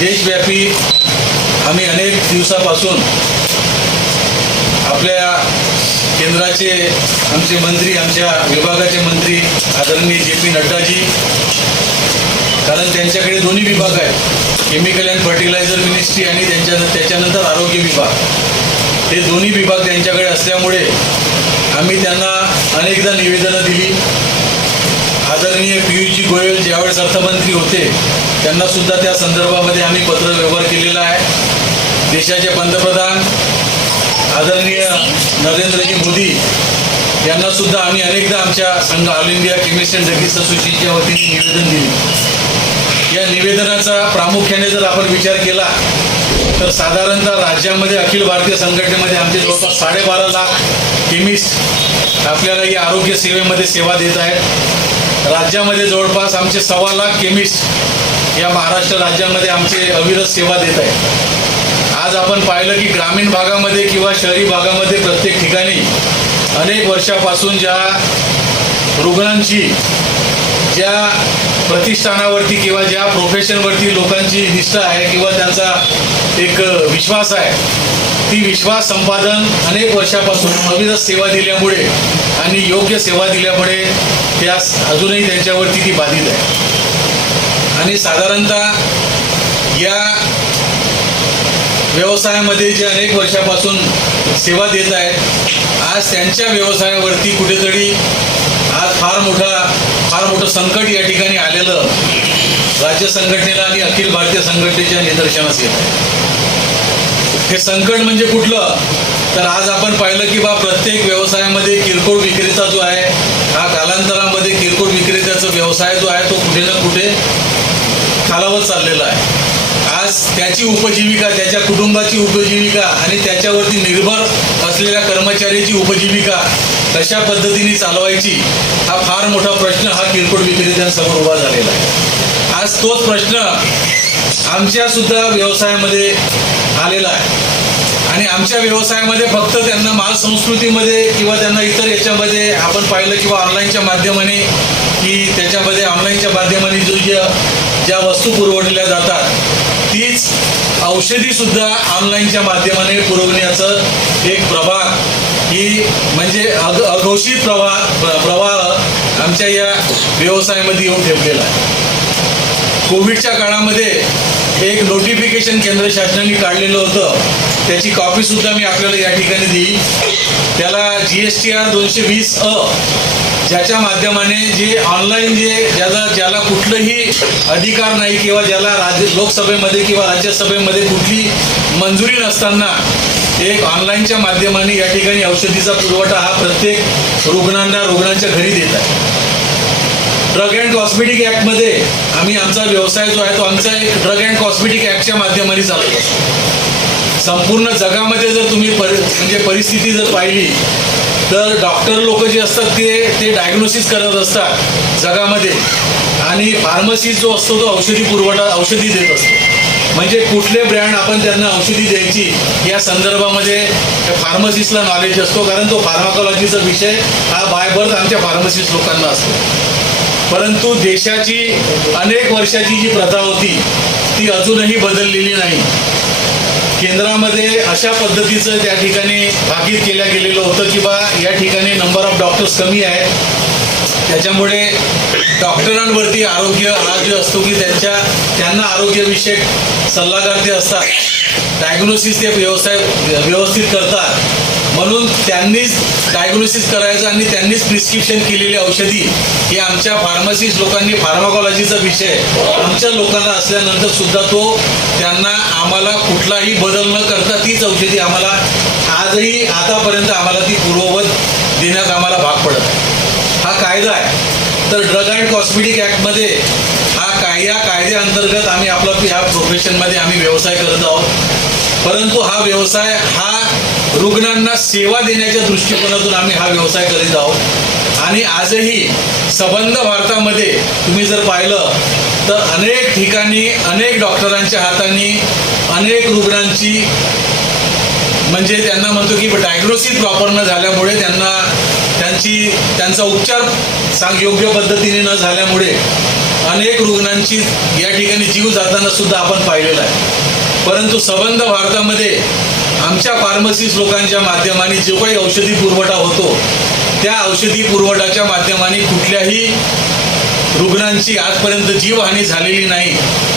देशव्यापी आम्ही अनेक दिवसापासून आपल्या केंद्राचे आमचे मंत्री, आमच्या विभागाचे मंत्री आदरणीय जे.पी. नड्डाजी, कारण त्यांच्याकडे दोन्ही विभाग आहेत, केमिकल अँड फर्टिलायझर मिनिस्ट्री आणि त्याच्यानंतर आरोग्य विभाग, हे दोन्ही विभाग त्यांच्याकडे असल्यामुळे आम्ही त्यांना अनेकदा निवेदनं दिली. आदरणीय पियुषजी गोयल ज्यावेळेस अर्थमंत्री होते त्यांना सुद्धा त्या संदर्भामध्ये आम्ही पत्र व्यवहार केलेला आहे. देशाचे पंतप्रधान आदरणीय नरेंद्रजी मोदी यांना सुद्धा आम्ही अनेकदा आमच्या संघ all India chemist and druggist असोसिएशनच्या वतीने निवेदन दिले. या निवेदनाचा प्रामुख्याने जर आपण विचार केला तर साधारणतः राज्यामध्ये अखिल भारतीय संघटनेमध्ये आमचे जवळपास 12.5 लाख केमिस्ट आपल्याला या आरोग्य सेवेमध्ये सेवा देत आहेत. राज्यामध्ये जवळपास आमचे 1.25 लाख केमिस्ट या महाराष्ट्र राज्यामध्ये आमचे अविरत सेवा देत आहेत. आज आपण पाहिलं की ग्रामीण भागामध्ये किंवा शहरी भागामध्ये प्रत्येक ठिकाणी अनेक वर्षापासून ज्या रुग्णांची ज्या प्रतिष्ठानावरती किंवा ज्या प्रोफेशनवरती लोकांची निष्ठा आहे किंवा त्यांचा एक विश्वास आहे, ती विश्वास संपादन अनेक वर्षापासून अविरत सेवा दिल्यामुळे आणि योग्य सेवा दिल्यामुळे त्यास अजूनही त्यांच्यावरती ती बाधित आहे. आणि साधारणतः या व्यवसायामध्ये जे अनेक वर्षापासून सेवा देत आहेत, आज त्यांच्या व्यवसायावरती कुठेतरी आज फार मोठं संकट या ठिकाणी आलेलं राज्य संघटनेला आणि अखिल भारतीय संघटनेच्या निदर्शनास येत आहे. हे संकट म्हणजे कुठलं, तर आज आपण पाहिलं की प्रत्येक व्यवसायामध्ये किरकोळ विक्रेता जो आहे हा कालांतरामध्ये किरकोळ विक्रेत्याचा व्यवसाय जो आहे तो कुठे ना कुठे खालावत चाललेला आहे. आज त्याची उपजीविका, त्याच्या कुटुंबाची उपजीविका आणि त्याच्यावरती निर्भर असलेल्या कर्मचाऱ्याची उपजीविका कशा पद्धतीने चालवायची हा फार मोठा प्रश्न हा किरकोळ विक्रेत्यांसमोर उभा झालेला आहे. आज तोच प्रश्न आमच्या सुद्धा व्यवसायामध्ये आलेला आहे. आणि आमच्या व्यवसायामध्ये फक्त त्यांना माल संस्कृतीमध्ये किंवा त्यांना इतर याच्यामध्ये आपण पाहिलं किंवा ऑनलाईनच्या माध्यमाने की त्याच्यामध्ये ऑनलाईनच्या माध्यमाने ज्या वस्तू पुरवल्या जातात तीच औषधी सुद्धा ऑनलाईनच्या माध्यमाने पुरवण्याचं एक प्रभाग ही म्हणजे अघोषित प्रवाह आमच्या या व्यवसायामध्ये येऊन ठेवलेला आहे. कोविडच्या काळामध्ये एक नोटिफिकेशन केंद्र शासनाने काढलेलं होतं, त्याची कॉपी सुद्धा मी आपल्याला या ठिकाणी देईल. त्याला GSTR 220A ज्याच्या माध्यमाने जे ऑनलाईन ज्याला कुठलंही अधिकार नाही किंवा ज्याला लोकसभेमध्ये किंवा राज्यसभेमध्ये कुठली मंजुरी नसताना एक ऑनलाईनच्या माध्यमाने या ठिकाणी औषधीचा पुरवठा हा प्रत्येक रुग्णांच्या घरी देत आहे. ड्रग अँड कॉस्मेटिक ॲक्टमध्ये आम्ही आमचा व्यवसाय जो आहे तो आमचा एक ड्रग अँड कॉस्मेटिक ॲक्टच्या माध्यमाने चालत असतो. संपूर्ण जगामध्ये जर तुम्ही म्हणजे परिस्थिती जर पाहिली तर डॉक्टर लोक जे असतात ते डायग्नोसिस करत असतात जगामध्ये आणि फार्मसिस्ट जो असतो तो औषधी देत असतो. म्हणजे कुठले ब्रँड आपण त्यांना औषधी द्यायची या संदर्भामध्ये फार्मसिस्टला नॉलेज असतो, कारण तो फार्माकॉलॉजीचा विषय हा बाय बर्थ आमच्या फार्मसिस्ट लोकांना असतो. परंतु देशाची अनेक वर्षाची जी प्रथा होती ती अजूनही बदललेली नाही. केंद्रामध्ये अशा पद्धतीचं त्या ठिकाणी भाकीत केल्या गेलेलं होतं की या ठिकाणी नंबर ऑफ डॉक्टर्स कमी आहेत, त्याच्यामुळे डॉक्टरांवरती आरोग्य हा जो असतो की त्यांना आरोग्यविषयक सल्लागार ते असतात, डायग्नोसिस ते व्यवस्थित करतात, म्हणून त्यांनीच डायग्नोसिस करायचं आणि त्यांनीच प्रिस्क्रिप्शन केलेली औषधी ही आमच्या फार्मसिस्ट लोकांनी फार्माकॉलॉजीचा विषय आमच्या लोकांना असल्यानंतर सुद्धा त्यांना आम्हाला कुठलाही बदल न करता तीच औषधी आम्हाला आजही आतापर्यंत आम्हाला ती पूर्ववत देण्यात आम्हाला भाग पडत आहे. हा कायदा आहे. तर ड्रग अँड कॉस्मेटिक ॲक्टमध्ये या कायद्याअंतर्गत आम्ही ह्या प्रोफेशनमध्ये आम्ही व्यवसाय करत आहोत. परंतु हा व्यवसाय रुग्णांना सेवा देण्याच्या दृष्टिकोनातून आम्ही हा व्यवसाय करीत आहोत. आणि आजही संबंध भारतामध्ये तुम्ही जर पाहिलं तर अनेक ठिकाणी अनेक डॉक्टरांच्या हाताने अनेक रुग्णांची म्हणजे त्यांना म्हणतो की डायग्नोसिस प्रॉपर न झाल्यामुळे त्यांचा उपचार योग्य पद्धतीने न झाल्यामुळे अनेक रुग्णांची या ठिकाणी जीव जाताना सुद्धा आपण पाहिलेला आहे. परंतु संबंध भारतामध्ये आमच्या फार्मसिस्ट लोकांच्या माध्यमाने जो काही औषधी पुरवठा होतो त्या औषधी पुरवठाच्या माध्यमाने कुठल्याही रुग्णांची आजपर्यंत जीवहानी झालेली नाही.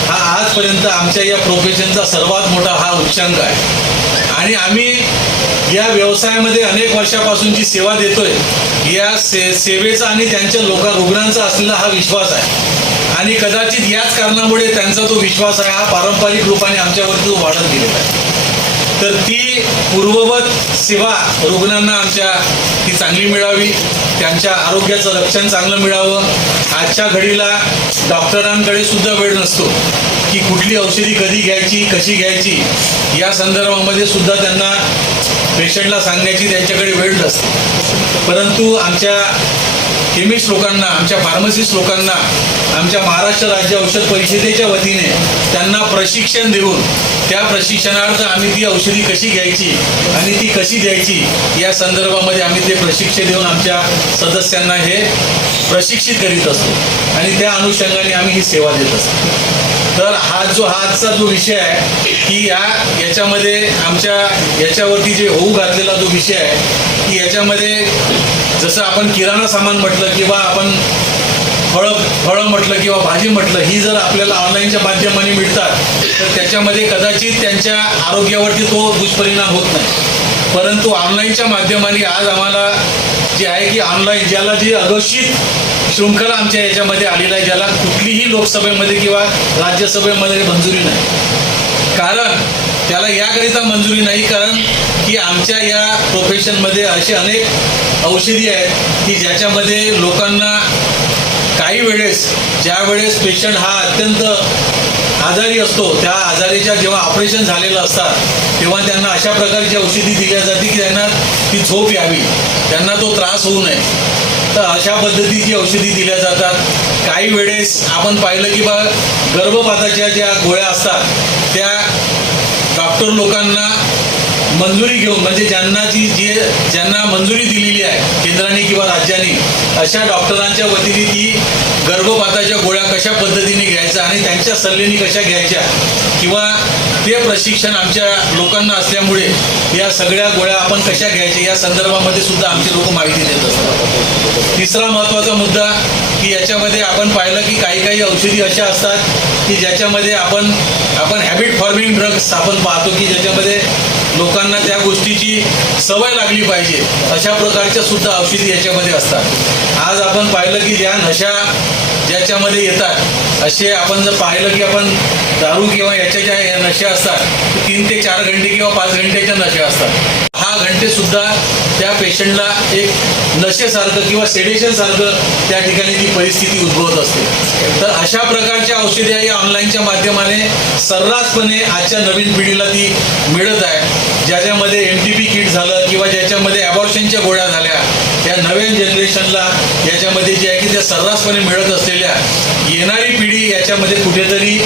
हा आजपर्यंत आमच्या या प्रोफेशनचा सर्वात मोठा हा उच्चांक आहे. आणि आम्ही या व्यवसायामध्ये अनेक वर्षापासून जी सेवा देतोय या सेवेचा आणि त्यांच्या रुग्णांचा असलेला हा विश्वास आहे. आणि कदाचित याच कारणामुळे त्यांचा तो विश्वास आहे हा पारंपरिक रूपाने आमच्यावरती तो वाढत गेलेला आहे. तर ती पूर्ववत सेवा रुग्णांना आमच्या ती चांगली मिळावी, त्यांच्या आरोग्याचं रक्षण चांगलं मिळावं. आजच्या घडीला डॉक्टरांकडे सुद्धा वेळ नसतो की कुठली औषधी कधी घ्यायची, कशी घ्यायची या संदर्भामध्ये सुद्धा त्यांना पेशंटला सांगण्याची त्यांच्याकडे वेळ नसते. परंतु आमच्या केमिस्ट लोकांना, आमच्या फार्मसिस्ट लोकांना आमच्या महाराष्ट्र राज्य औषध परिषदेच्या वतीने त्यांना प्रशिक्षण देऊन त्या प्रशिक्षणार्थ आम्ही ती औषधी कशी घ्यायची आणि ती कशी द्यायची या संदर्भामध्ये आम्ही ते प्रशिक्षण देऊन आमच्या सदस्यांना हे प्रशिक्षित करीत असतो आणि त्या अनुषंगाने आम्ही ही सेवा देत असतो. तर आजचा जो विषय आहे की याच्यामध्ये आमच्या याच्यावरती जे होऊ घातलेला जो विषय आहे की याच्यामध्ये जसं आपण किराणा सामान म्हटलं किंवा आपण फळं म्हटलं किंवा भाजी म्हटलं ही जर आपल्याला ऑनलाईनच्या माध्यमाने मिळतात तर त्याच्यामध्ये कदाचित त्यांच्या आरोग्यावरती तो दुष्परिणाम होत नाही. परंतु ऑनलाईनच्या माध्यमाने आज आम्हाला जे आहे की ऑनलाईन ज्याला जी अघोषित शृंखला आमच्या याच्यामध्ये आलेला आहे, ज्याला कुठलीही लोकसभेमध्ये किंवा राज्यसभेमध्ये मंजुरी नाही. कारण त्याला याकरिता मंजुरी नाही कारण की आमच्या या प्रोफेशनमध्ये असे अनेक औषधी आहेत की ज्याच्यामध्ये लोकांना काही वेळेस ज्या वेळेस पेशंट हा अत्यंत आजारी असतो त्या आजारीच्या जेव्हा ऑपरेशन झालेलं असतात तेव्हा त्यांना अशा प्रकारची औषधी दिल्या जाते की त्यांना ती झोप यावी, त्यांना तो त्रास होऊ नये. तर अशा पद्धतीची औषधी दिल्या जातात. काही वेळेस आपण पाहिलं की गर्भपाताच्या ज्या गोळ्या असतात त्या डॉक्टर लोकांना मंजुरी घेऊन म्हणजे ज्यांना मंजुरी दिलेली आहे केंद्राने किंवा राज्याने अशा डॉक्टरांच्या वतीने ती गर्भपाताच्या गोळ्या कशा पद्धतीने घ्यायच्या आणि त्यांच्या सल्ल्याने कशा घ्यायच्या किंवा ते प्रशिक्षण आमच्या लोकांना असल्यामुळे या सगळ्या गोळ्या आपण कशा घ्यायच्या या संदर्भामध्ये सुद्धा आमचे लोक माहिती देत असतात. तिसरा महत्त्वाचा मुद्दा की याच्यामध्ये आपण पाहिलं की काही औषधी अशा असतात की ज्याच्यामध्ये आपण हॅबिट फॉर्मिंग ड्रग्स आपण पाहतो की ज्याच्यामध्ये लोकांना त्या गोष्टीची सवय लागली पाहिजे अशा प्रकारच्या सुद्धा औषधी याच्यामध्ये असतात. आज आपण पाहिलं की ज्या नशा ज्याच्यामध्ये येतात असे आपण जर पाहिलं की आपण दारू किंवा याच्या ज्या नशा असतात 3 ते 4 घंटे किंवा 5 घंटेच्या नशा असतात. 6 घंटे सुद्धा त्या पेशंटला एक नशेसारखं किंवा सेडेशन सारखं त्या ठिकाणी ती परिस्थिती उद्भवत असते. तर अशा प्रकारच्या औषधे या ऑनलाईनच्या माध्यमाने सर्रासपणे आजच्या नवीन पिढीला ती मिळत आहे. ज्याच्यामध्ये MTP किट झालं किंवा ज्याच्यामध्ये ॲबॉर्शनच्या गोळ्या झाल्या या नवीन जनरेशनला याच्यामध्ये जे आहे की त्या सर्रासपणे मिळत असलेल्या येणारी पिढी याच्यामध्ये कुठेतरी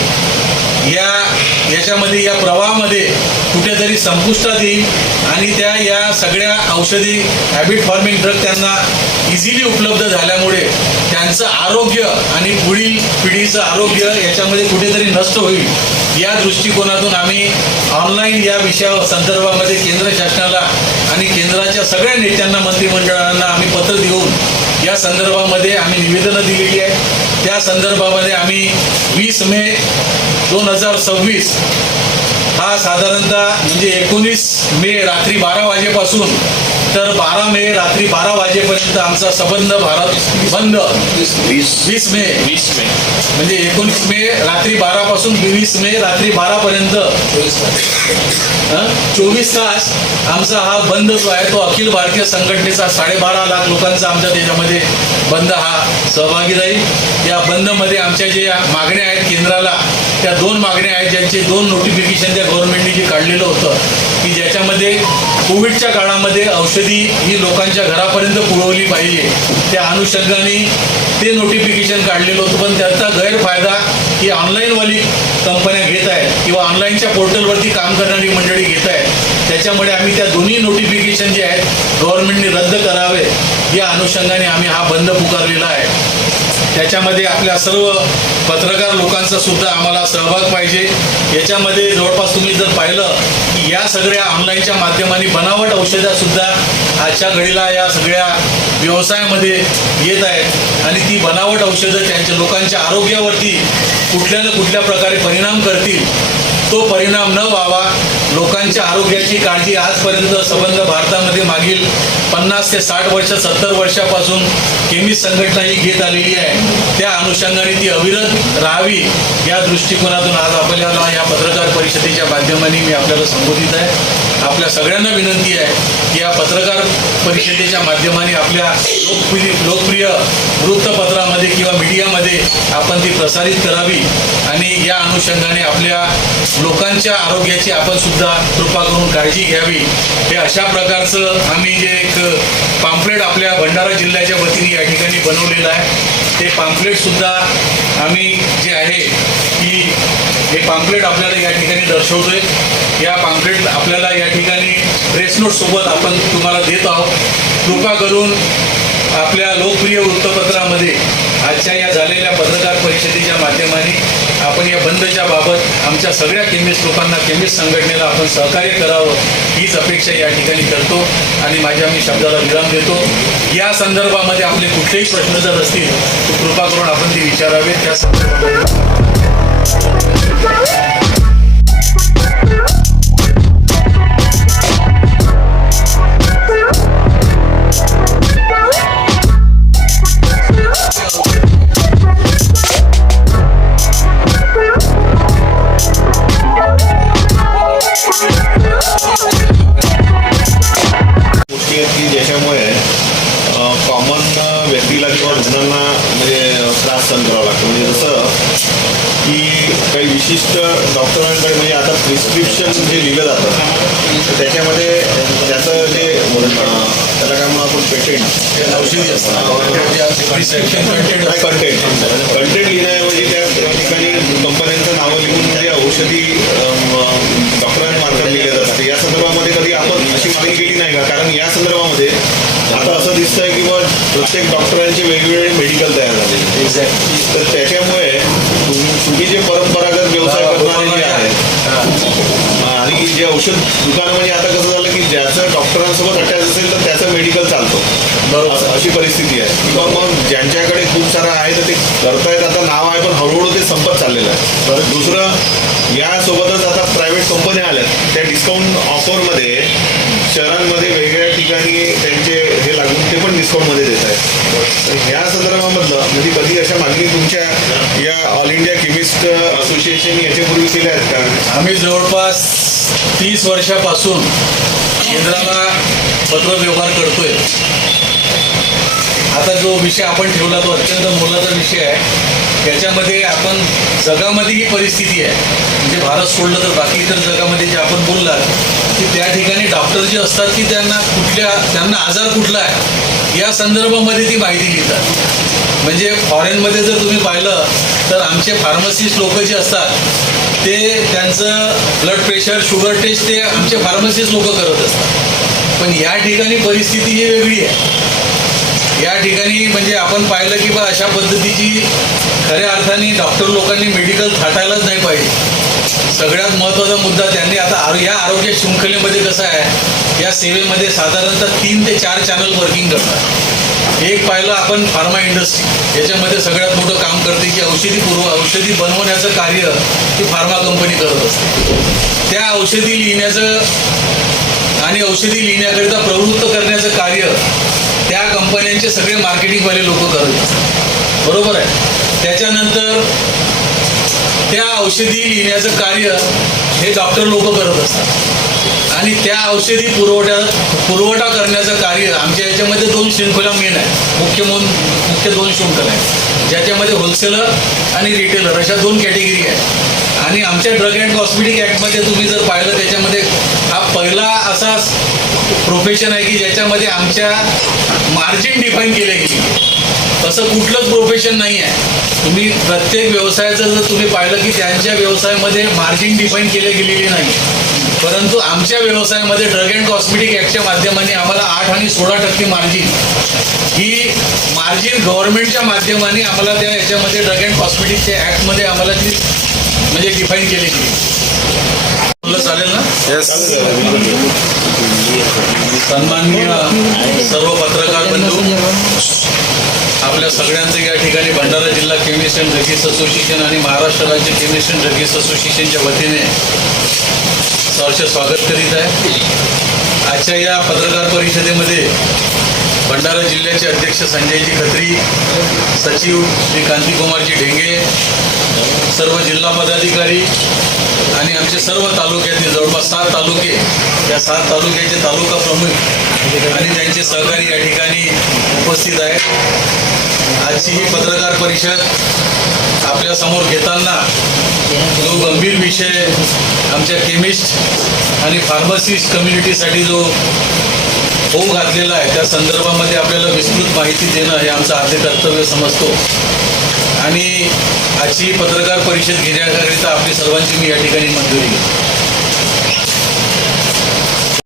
याच्यामध्ये या प्रवाहामध्ये कुठेतरी संपुष्टात येईल आणि या सगळ्या औषधी हॅबिट फॉर्मिंग ड्रग त्यांना इझिली उपलब्ध झाल्यामुळे त्यांचं आरोग्य आणि पुढील पिढीचं आरोग्य याच्यामध्ये कुठेतरी नष्ट होईल या दृष्टिकोनातून आम्ही ऑनलाईन या संदर्भामध्ये केंद्र शासनाला आणि केंद्राच्या सगळ्या नेत्यांना मंत्रिमंडळांना आम्ही पत्र देऊन या संदर्भामध्ये आम्ही निवेदनं दिलेली आहे. त्या संदर्भामध्ये आम्ही 20 मे 2026 हा साधारणतः म्हणजे 19 मे रात्री 12 वाजेपासून तर 12 मे रात्री 12 वाजेपर्यंत आमचा संबंध भारत बंद 20 मे म्हणजे 19 मे रात्री 12 पासून 20 मे रात्री 12 पर्यंत 24 तास आमचा हा बंद जो आहे तो अखिल भारतीय संघटनेचा 12.5 लाख लोकांचा आमच्या त्याच्यामध्ये बंद हा सहभागी राहील. या बंदमध्ये आमच्या ज्या मागण्या आहेत केंद्राला त्या 2 मागण्या आहेत ज्यांचे 2 नोटिफिकेशन त्या गव्हर्नमेंटने जे काढलेलं होतं की ज्याच्यामध्ये कोविडच्या काळामध्ये औषधी ही लोकांच्या घरापर्यंत पुरवली पाहिजे त्या अनुषंगाने ते नोटिफिकेशन काढलेलं होतं. पण त्याचा गैरफायदा ही ऑनलाईनवाली कंपन्या घेत आहेत किंवा ऑनलाईनच्या पोर्टलवरती काम करणारी मंडळी घेत आहेत. त्याच्यामुळे आम्ही त्या दोन्ही नोटिफिकेशन जे आहेत गव्हर्नमेंटने रद्द करावे या अनुषंगाने आम्ही हा बंद पुकारलेला आहे. त्याच्यामध्ये आपल्या सर्व पत्रकार लोकांचा सुद्धा आम्हाला सहभाग पाहिजे. याच्यामध्ये जवळपास तुम्ही जर पाहिलं की या सगळ्या ऑनलाईनच्या माध्यमाने बनावट औषधंसुद्धा आजच्या घडीला या सगळ्या व्यवसायामध्ये येत आहेत आणि ती बनावट औषधं त्यांच्या लोकांच्या आरोग्यावरती कुठल्या ना कुठल्या प्रकारे परिणाम करतील. तो परिणाम न व्हावा, लोकांच्या आरोग्याची काळजी आजपर्यंत संबंध भारतामध्ये मागील 50 ते 60 वर्ष 70 वर्षापासून केमिस्ट संघटना ही घेत आलेली आहे. त्या अनुषंगाने ती अविरत राहावी या दृष्टिकोनातून आज आपल्याला या पत्रकार परिषदेच्या माध्यमाने मी आपल्याला संबोधित आहे. आपल्या सगळ्यांना विनंती आहे की या पत्रकार परिषदेच्या माध्यमाने आपल्या लोकप्रिय वृत्तपत्रामध्ये किंवा मीडियामध्ये आपण ती प्रसारित करावी आणि या अनुषंगाने आपल्या लोकांच्या आरोग्याची आपण सुद्धा कृपा करून काळजी घ्यावी. हे अशा प्रकारचं आम्ही जे एक पॅम्पलेट आपल्या भंडारा जिल्ह्याच्या वतीने या ठिकाणी बनवलेलं आहे. ते पॅम्पलेट सुद्धा आम्ही जे आहे की हे पॅम्पलेट आपल्याला या ठिकाणी दर्शवतोय. या पॅम्पलेट आपल्याला या ठिकाणी प्रेस नोट सोबत आपण तुम्हाला देत आहोत. कृपा करून आपल्या लोकप्रिय वृत्तपत्रामध्ये आजच्या या झालेल्या पत्रकार परिषदेच्या माध्यमाने आपण या बंदच्या बाबत आमच्या सगळ्या केमिस्ट लोकांना, केमिस्ट संघटनेला आपण सहकार्य करावं हीच अपेक्षा या ठिकाणी करतो आणि माझ्या मी शब्दाला विराम देतो. या संदर्भामध्ये आपले कुठलेही प्रश्न जर असतील तर कृपा करून आपण ते विचारावे. त्या संदर्भामध्ये की ज्याच्यामुळे कॉमन व्यक्तीला किंवा रुग्णांना म्हणजे त्रास सहन करावा लागतो. म्हणजे जसं की काही विशिष्ट डॉक्टरांकडे म्हणजे आता प्रिस्क्रिप्शन जे लिहिलं जातं त्याच्यामध्ये त्याचं जे त्याला काय म्हणून आपण पेटेंट औषधी असतात कंटेंट लिहिण्याऐवजी त्या ठिकाणी कंपन्यांचं नावं लिहून जे औषधी डॉक्टरांमार्फत लिहिले जातात. या संदर्भामध्ये कधी आपण अशी मागणी केली नाही का? कारण या संदर्भामध्ये आता असं दिसतंय की बा प्रत्येक डॉक्टरांचे वेगवेगळे मेडिकल तयार झाले. एक्झॅक्टली. तर त्याच्यामुळे तुम्ही जे परंपरागत व्यवसाय करणारे जे आहेत आणि जे औषध दुकानं म्हणजे आता कसं झालं की ज्याचं डॉक्टरांसोबत अटॅच असेल तर त्याचं मेडिकल चालतो. बरोबर, अशी परिस्थिती आहे. किंवा मग ज्यांच्याकडे खूप सारं आहे तर ते करतायत, आता नाव आहे पण हळूहळू ते संपत चाललेलं आहे. तर दुसरं यासोबतच आता प्रायव्हेट कंपन्या आल्यात त्या डिस्काउंट ऑफरमध्ये शहरांमध्ये वेगवेगळ्या ठिकाणी त्यांचे हे लागून ते पण डिस्काउंटमध्ये देत आहेत. तर ह्या संदर्भामधलं म्हणजे कधी अशा मागणी तुमच्या या ऑल इंडिया केमिस्ट असोसिएशन याच्यापूर्वी केल्या आहेत का? आम्ही जवळपास 30 वर्षापासून केंद्राला पत्रव्यवहार करतोय. आता जो विषय आपण ठेवला तो अत्यंत मोलाचा विषय आहे. त्याच्यामध्ये आपण जगामध्ये ही परिस्थिती आहे म्हणजे भारत सोडलं तर बाकी इतर जगामध्ये जे आपण बोललात की त्या ठिकाणी डॉक्टर जे असतात की त्यांना आजार कुठला आहे या संदर्भामध्ये ती माहिती लिहितात. म्हणजे फॉरेनमध्ये जर तुम्ही पाहिलं तर आमचे फार्मसिस्ट लोक जे असतात ते त्यांचं ब्लड प्रेशर, शुगर टेस्ट ते आमचे फार्मसिस्ट लोक करत असतात. पण या ठिकाणी परिस्थिती ही वेगळी आहे. या ठिकाणी म्हणजे आपण पाहिलं की बा अशा पद्धतीची खऱ्या अर्थाने डॉक्टर लोकांनी मेडिकल थाटायलाच नाही पाहिजे. सगळ्यात महत्त्वाचा मुद्दा त्यांनी आता या आरोग्य शृंखलेमध्ये कसं आहे, या सेवेमध्ये साधारणतः 3 ते 4 चॅनल वर्किंग करतात. एक पाहिलं आपण फार्मा इंडस्ट्री, याच्यामध्ये सगळ्यात मोठं काम करते की औषधी बनवण्याचं कार्य ही फार्मा कंपनी करत असते. त्या औषधी लिहिण्याचं आणि औषधी लिहिण्याकरिता प्रवृत्त करण्याचं कार्य त्या कंपन्यांचे सगळे मार्केटिंगवाले लोक करत असतात. बरोबर आहे. त्याच्यानंतर त्या औषधी लिहिण्याचं कार्य हे डॉक्टर लोक करत असतात आणि त्या औषधी पुरवठा करण्याचं कार्य आमच्या याच्यामध्ये 2 शृंखला मेन आहे. मुख्य 2 शृंखला आहेत ज्याच्यामध्ये होलसेलर आणि रिटेलर अशा 2 कॅटेगरी आहेत. आणि आमच्या ड्रग अँड कॉस्मेटिक ॲक्टमध्ये तुम्ही जर पाहिलं त्याच्यामध्ये हा पहिला असा प्रोफेशन आहे की ज्याच्यामध्ये आमच्या मार्जिन डिफाईन केले गेली. असं कुठलंच प्रोफेशन नाही आहे. तुम्ही प्रत्येक व्यवसायाचं जर तुम्ही पाहिलं की त्यांच्या व्यवसायामध्ये मार्जिन डिफाईन केले गेलेली नाही, परंतु आमच्या व्यवसायामध्ये ड्रग अँड कॉस्मेटिक ॲक्टच्या माध्यमाने आम्हाला 8 आणि 16% मार्जिन ही मार्जिन गव्हर्नमेंटच्या माध्यमाने आम्हाला त्या याच्यामध्ये ड्रग अँड कॉस्मेटिकच्या ॲक्टमध्ये आम्हाला ती म्हणजे डिफाईन केली गेली. चालेल ना? सन्माननीय सर्व पत्रकार बंधू, आपल्या सगळ्यांचं या ठिकाणी भंडारा जिल्हा केमिस्ट अँड ड्रगिस्ट असोसिएशन आणि महाराष्ट्र राज्य केमिस्ट अँड ड्रगिस्ट असोसिएशनच्या वतीने सहर्ष स्वागत करीत आहे. आजच्या या पत्रकार परिषदेमध्ये भंडारा जिल्ह्याचे अध्यक्ष संजयजी खत्री, सचिव श्री कांतिकुमारजी ढेंगे, सर्व जिल्हा पदाधिकारी आणि आमचे सर्व तालुक्यातील जवळपास 7 तालुके, या 7 तालुक्याचे तालुका प्रमुख आणि त्यांचे सहकारी या ठिकाणी उपस्थित आहेत. आजची ही पत्रकार परिषद आपल्यासमोर घेताना जो गंभीर विषय आमच्या केमिस्ट आणि फार्मसिस्ट कम्युनिटीसाठी जो होऊ घातलेला आहे, त्या संदर्भामध्ये आपल्याला विस्तृत माहिती देणं हे आमचं आद्य कर्तव्य समजतो. आणि आजची पत्रकार परिषद घेण्याकरिता आपली सर्वांची मी या ठिकाणी मंजुरी घेतो.